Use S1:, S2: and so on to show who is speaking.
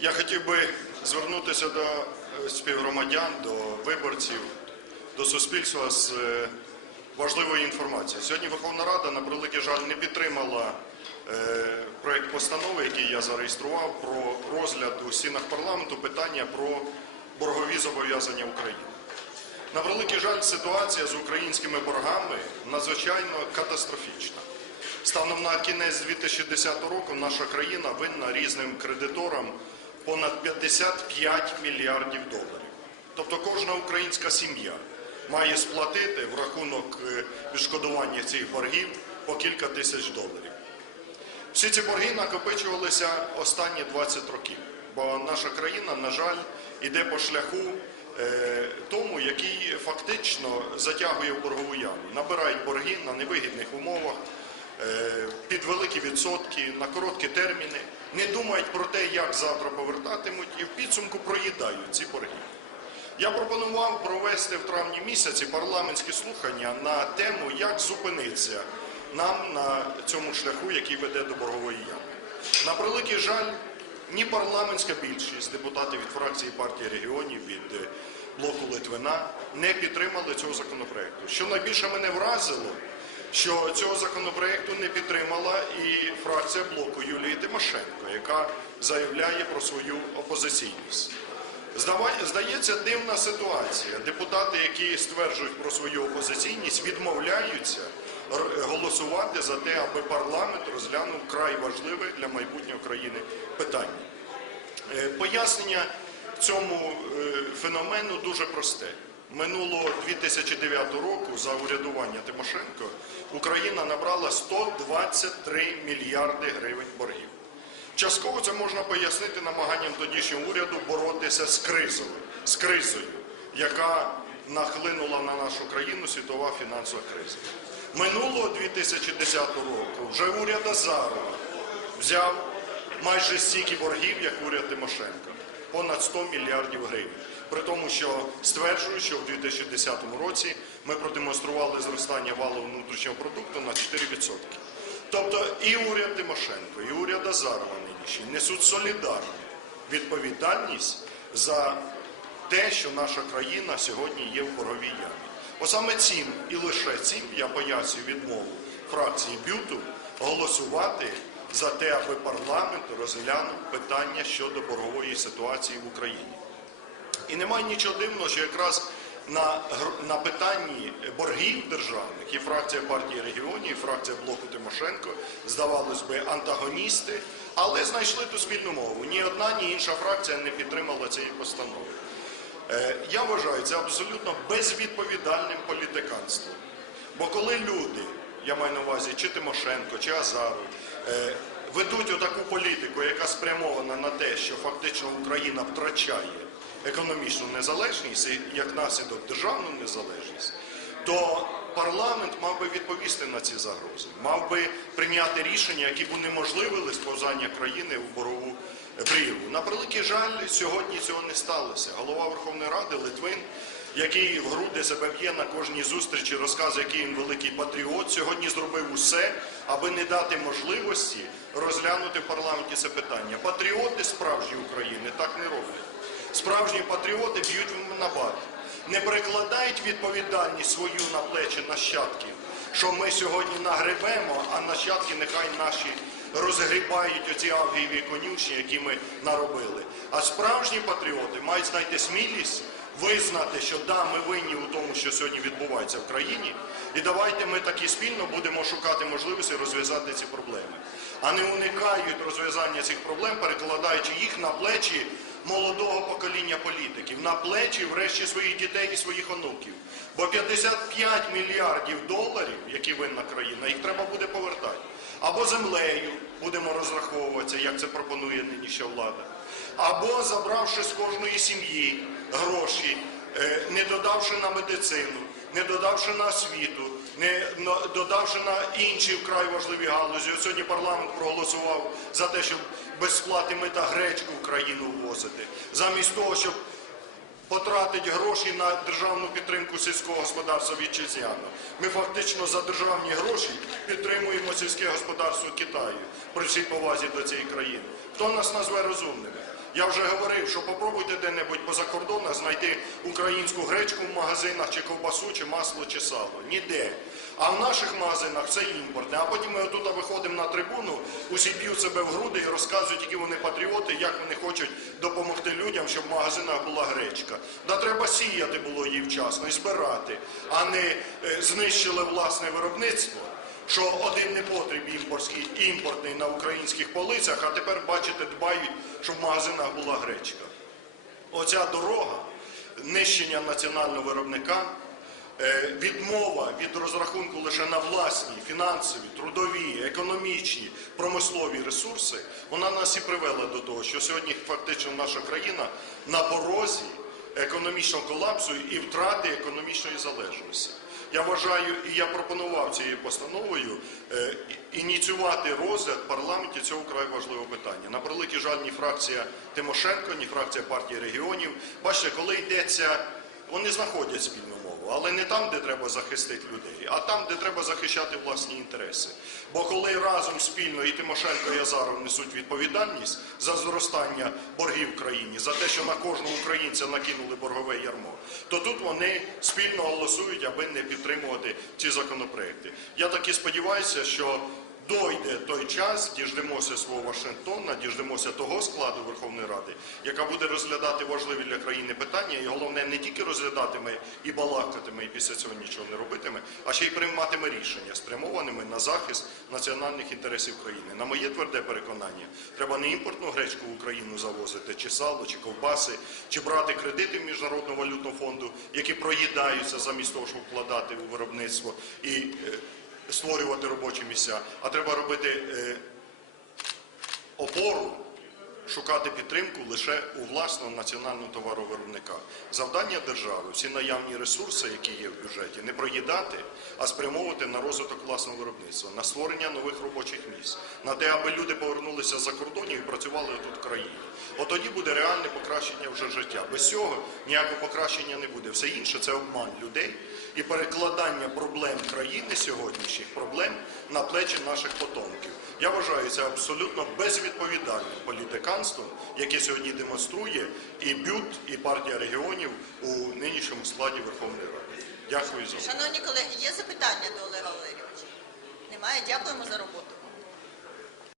S1: Я хотів би звернутися до е, співгромадян, до виборців, до суспільства з е, важливою інформацією. Сьогодні Верховна Рада, на превеликий жаль, не підтримала е, проект постанови, який я зареєстрував, про розгляд у стінах парламенту питання про боргові зобов'язання України. На превеликий жаль, ситуація з українськими боргами надзвичайно катастрофічна. Станом на кінець 2010 року наша країна винна різним кредиторам понад 55 мільярдів доларів. Тобто кожна українська сім'я має сплатити в рахунок е, відшкодування цих боргів по кілька тисяч доларів. Всі ці борги накопичувалися останні 20 років, бо наша країна, на жаль, іде по шляху е, тому, який фактично затягує боргову яму. Набирають борги на невигідних умовах, під великі відсотки, на короткі терміни, не думають про те, як завтра повертатимуть, і в підсумку проїдають ці борги. Я пропонував провести в травні місяці парламентські слухання на тему, як зупинитися нам на цьому шляху, який веде до боргової ями. На превеликий жаль, ні парламентська більшість депутатів від фракції партії регіонів від е, блоку Литвина не підтримали цього законопроекту. Що найбільше мене вразило, що цього законопроекту не підтримала і фракція блоку Юлії Тимошенко, яка заявляє про свою опозиційність. Здається, дивна ситуація. Депутати, які стверджують про свою опозиційність, відмовляються голосувати за те, аби парламент розглянув край важливе для майбутнього країни питання. Е, Пояснення цьому е, феномену дуже просте. Минулого 2009 року за урядування Тимошенко Україна набрала 123 мільярди гривень боргів. Частково це можна пояснити намаганням тодішнього уряду боротися з кризою, з кризою, яка нахлинула на нашу країну світова фінансова криза. Минулого 2010 року вже уряд Азарова взяв майже стільки боргів, як уряд Тимошенко, понад 100 мільярдів гривень. При тому, що стверджую, що в 2010 році ми продемонстрували зростання валового внутрішнього продукту на 4%. Тобто і уряд Тимошенко, і уряд Азарова нинішній несуть солідарну відповідальність за те, що наша країна сьогодні є в борговій ямі. Бо саме цим і лише цим я пояснюю відмову фракції Бюту голосувати за те, аби парламент розглянув питання щодо боргової ситуації в Україні. І немає нічого дивного, що якраз на, на питанні боргів державних і фракція партії регіонів, і фракція блоку Тимошенко, здавалось би, антагоністи, але знайшли ту спільну мову. Ні одна, ні інша фракція не підтримала цієї постанови. Е, Я вважаю це абсолютно безвідповідальним політиканством. Бо коли люди, я маю на увазі чи Тимошенко, чи Азаров, е, ведуть отаку політику, яка спрямована на те, що фактично Україна втрачає економічну незалежність і як наслідок державну незалежність, то парламент мав би відповісти на ці загрози, мав би прийняти рішення, які б унеможливили сповзання країни в борову прірву. На превеликий жаль, сьогодні цього не сталося. Голова Верховної Ради Литвин, який в груди себе б'є на кожній зустрічі, розказує, який він великий патріот, сьогодні зробив усе, аби не дати можливості розглянути в парламенті це питання. Патріоти справжні України так не роблять. Справжні патріоти б'ють в набат, не перекладають відповідальність свою на плечі нащадків, що ми сьогодні нагребемо, а нащадки нехай наші розгрібають оці авгієві конюшні, які ми наробили. А справжні патріоти мають знайти смілість визнати, що да, ми винні у тому, що сьогодні відбувається в країні, і давайте ми таки спільно будемо шукати можливості розв'язати ці проблеми, а не уникають розв'язання цих проблем, перекладаючи їх на плечі молодого покоління політиків, на плечі, врешті, своїх дітей і своїх онуків. Бо 55 мільярдів доларів, які винна країна, їх треба буде повертати. Або землею будемо розраховуватися, як це пропонує нинішня влада, або забравши з кожної сім'ї гроші, не додавши на медицину, не додавши на освіту, не додавши на інші вкрай важливі галузі. Сьогодні парламент проголосував за те, щоб без сплати мита гречку в країну ввозити, замість того, щоб потратить гроші на державну підтримку сільського господарства вітчизняного. Ми фактично за державні гроші підтримуємо сільське господарство Китаю при всій повазі до цієї країни. Хто нас назве розумними? Я вже говорив, що попробуйте де-небудь поза кордонах знайти українську гречку в магазинах, чи ковбасу, чи масло, чи сало. Ніде. А в наших магазинах це імпортне. А потім ми отут виходимо на трибуну, усі б'ють себе в груди і розказують, які вони патріоти, як вони хочуть допомогти людям, щоб в магазинах була гречка. Да треба сіяти було її вчасно і збирати, а не е, знищили власне виробництво. Що один непотріб імпортський, імпортний на українських полицях, а тепер, бачите, дбають, щоб в магазинах була гречка. Оця дорога нищення національного виробника, е, відмова від розрахунку лише на власні фінансові, трудові, економічні, промислові ресурси, вона нас і привела до того, що сьогодні фактично наша країна на порозі економічного колапсу і втрати економічної залежності. Я вважаю, і я пропонував цією постановою е, ініціювати розгляд в парламенті цього вкрай важливого питання. На превеликий жаль, ні фракція Тимошенко, ні фракція партії регіонів. Бачите, коли йдеться, вони знаходять спільну але не там, де треба захистити людей, а там, де треба захищати власні інтереси. Бо коли разом спільно і Тимошенко і Азаров несуть відповідальність за зростання боргів в країні, за те, що на кожного українця накинули боргове ярмо, то тут вони спільно голосують, аби не підтримувати ці законопроекти. Я таки сподіваюся, що дойде той час, діждемося свого Вашингтона, діждемося того складу Верховної Ради, яка буде розглядати важливі для країни питання, і головне не тільки розглядатиме і балакатиме, і після цього нічого не робитиме, а ще й прийматиме рішення, спрямованими на захист національних інтересів країни. На моє тверде переконання, треба не імпортну гречку в Україну завозити, чи сало, чи ковбаси, чи брати кредити в Міжнародного валютного фонду, які проїдаються замість того, щоб вкладати у виробництво і е, створювати робочі місця, а треба робити е, опору, шукати підтримку лише у власного національного товаровиробника. Завдання держави, всі наявні ресурси, які є в бюджеті, не проїдати, а спрямовувати на розвиток власного виробництва, на створення нових робочих місць, на те, аби люди повернулися за кордонів і працювали тут в країні. От тоді буде реальне покращення вже життя. Без цього ніякого покращення не буде. Все інше це обман людей і перекладання проблем країни сьогоднішніх проблем на плечі наших потомків. Я вважаю це абсолютно безвідповідальним політиканством, яке сьогодні демонструє і БЮТ, і партія регіонів у нинішньому складі Верховної Ради. Дякую за увагу.
S2: Шановні колеги, є запитання до Олега Валерійовича? Немає. Дякуємо за роботу.